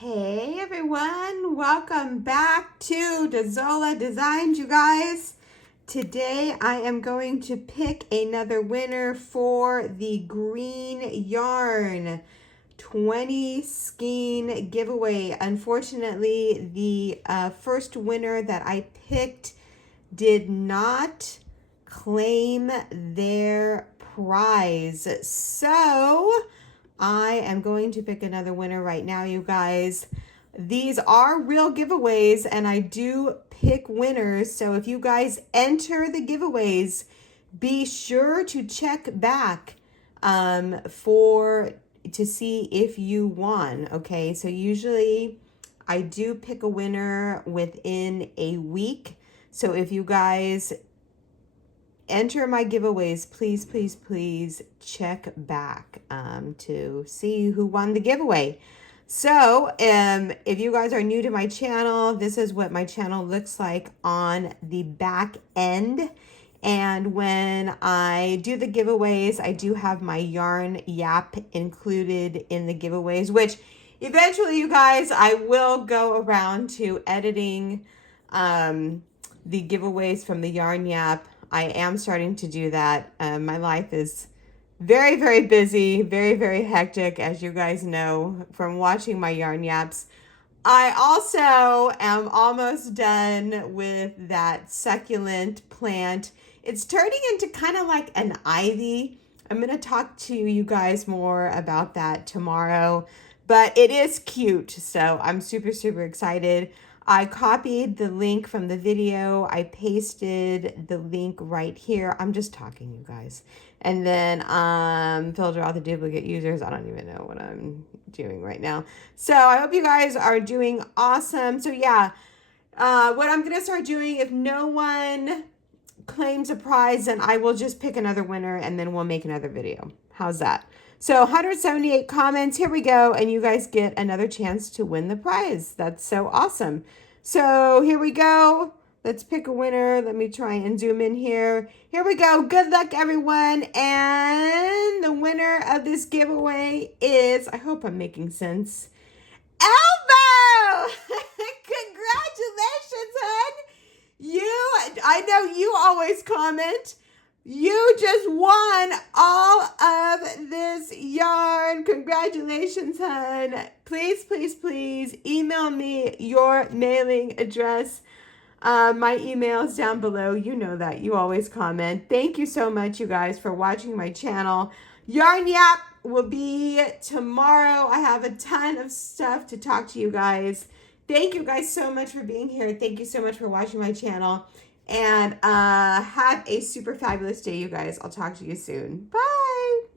Hey everyone, welcome back to Dazola Designs, you guys. Today I am going to pick another winner for the green yarn 20 skein giveaway. Unfortunately, the first winner that I picked did not claim their prize. So I am going to pick another winner right now, you guys. These are real giveaways and I do pick winners. So if you guys enter the giveaways, be sure to check back to see if you won. Okay, so usually I do pick a winner within a week. So if you guys enter my giveaways, please check back to see who won the giveaway. So if you guys are new to my channel, this is what my channel looks like on the back end. And when I do the giveaways, I do have my yarn yap included in the giveaways, which eventually, you guys, I will go around to editing the giveaways from the yarn yap. I am starting to do that. My life is very busy, very hectic, as you guys know from watching my yarn yaps. I also am almost done with that succulent plant. It's turning into kind of like an ivy. I'm going to talk to you guys more about that tomorrow, but it is cute. So I'm super excited. I copied the link from the video. I pasted the link right here. I'm just talking, you guys. And then filter out the duplicate users. I don't even know what I'm doing right now. So I hope you guys are doing awesome. So yeah, what I'm going to start doing, if no one claims a prize, then I will just pick another winner and then we'll make another video. How's that? So 178 comments, here we go, and you guys get another chance to win the prize. That's so awesome. So here we go. Let's pick a winner. Let me try and zoom in here. Here we go. Good luck, everyone. And the winner of this giveaway is, I hope I'm making sense, Elbow! Congratulations, hon. I know you always comment. You just won all of this yarn. Congratulations, hon. Please email me your mailing address. My email is down below. You know that. You always comment. Thank you so much, you guys, for watching my channel. Yarn Yap will be tomorrow. I have a ton of stuff to talk to you guys. Thank you guys so much for being here. Thank you so much for watching my channel. And have a super fabulous day, you guys. I'll talk to you soon. Bye.